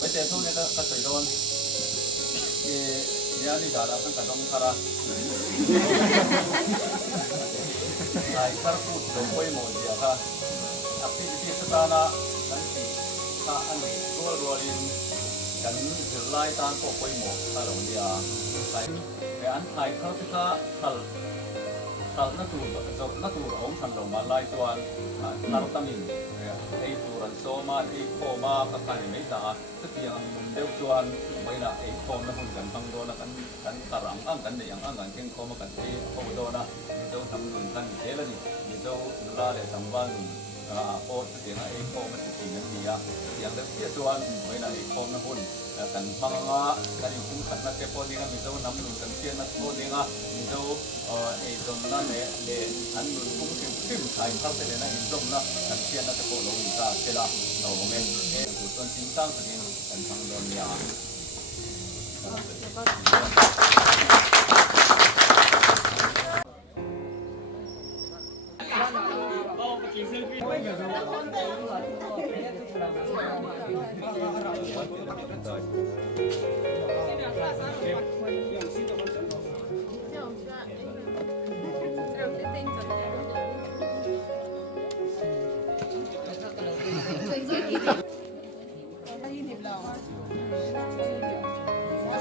Bây giờ này các sợi đòn, nhà đi ra là phân cả đông thara, lại các phụ đồng quay một gì à, activity sana, anh chị, anh rural ruralin, anh lại tan có quay một, ta làm gì à, cái anh thay khâu thì ta thal nó tụ ông thằng đồng mà lại tuan, thal tamin,ไอ้ตัวรันโซมาไอ้โคมาก็การไม่ตาสักอย่างเดียวจวนไม่ละไอ้โคนะหุ่นกันฟังโดนกันตรังอ่างกันเนี่ยอย่างอ่างกันเก่งโคมากันที่โคโดนะมีเจ้าทำหนุนกันเจริญมีเจ้าลาเลยทำบ้านโอ้เสียงไอ้โคมันจริงๆนี่อ่ะอย่างเดียวจวนไม่ละไอ้โคนะหุ่นกันฟังอ่ะกันคุ้มขันนักเก็บโคดีนะมีเจ้าน้ำหนุนกันเชียร์นักโคดีนะมีเจ้าไอ้ตรงนั้นเนี่ยอันหนุนคุ้มขึ้นไทยเข้าไปเลยนะเห็นตรงนะกันเชียร์นักโคลงอีกอ่ะเจริญเราเองผู้ต้นชิ้นสร้างสกินกันทางโดนยา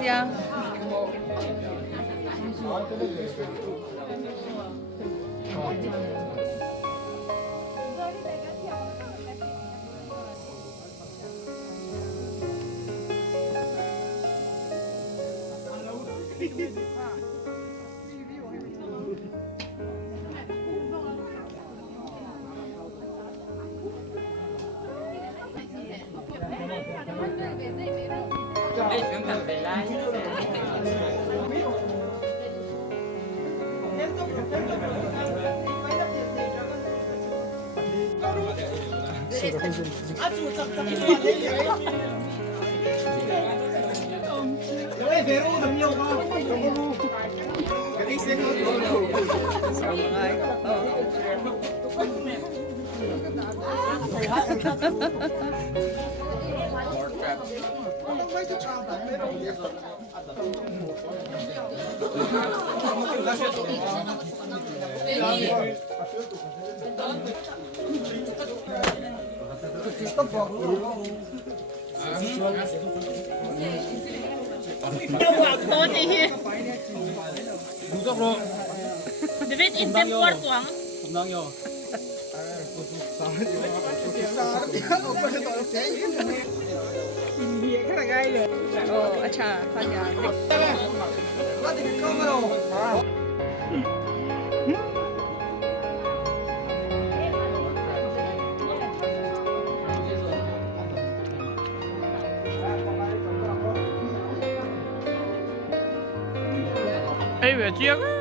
这样。Du vet inte var tuang. Oh, अच्छा, खा लिया। về chiếc